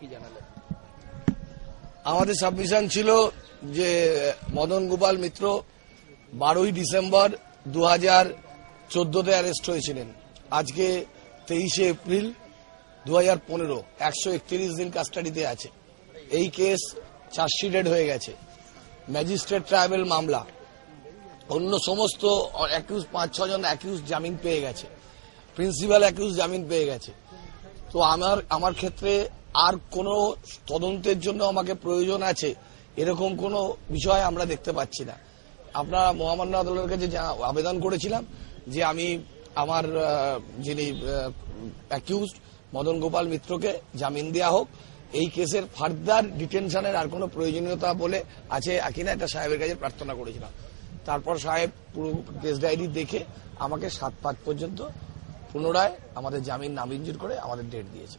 কি জানালেন? আমাদের সাবমিশন ছিল যে মদন গোপাল মিত্র 12ই ডিসেম্বর 2014-তে অ্যারেস্ট হয়েছিলেন। আজকে 23শে এপ্রিল 2015, 131 দিন কাস্টাডিতে আছে। এই কেস চার্জশিটেড হয়ে গেছে, ম্যাজিস্ট্রেট ট্রাইব্যুনাল মামলা। অন্য সমস্ত অ্যাকিউজ 5-6 জন অ্যাকিউজ জামিন পেয়ে গেছে, প্রিন্সিপাল অ্যাকিউজ জামিন পেয়ে গেছে। তো আমার ক্ষেত্রে আর কোনো তদন্তের জন্য আমাকে প্রয়োজন আছে এরকম কোনো বিষয় আমরা দেখতে পাচ্ছি না। আপনারা মহামান্য আদালতের কাছে আবেদন করেছিলাম যে আমি আমার যিনি অ্যাকিউজ মদন গোপাল মিত্রকে জামিন দেওয়া হোক, এই কেসের ফার্দার ডিটেনশনের আর কোনো প্রয়োজনীয়তা বলে আছে কিনা এটা সাহেবের কাছে প্রার্থনা করেছিলাম। তারপর সাহেব পুরো কেস ডায়েরি দেখে আমাকে 7/5 পর্যন্ত পুনরায় আমাদের জামিন নামঞ্জুর করে আমাদের ডেট দিয়েছে।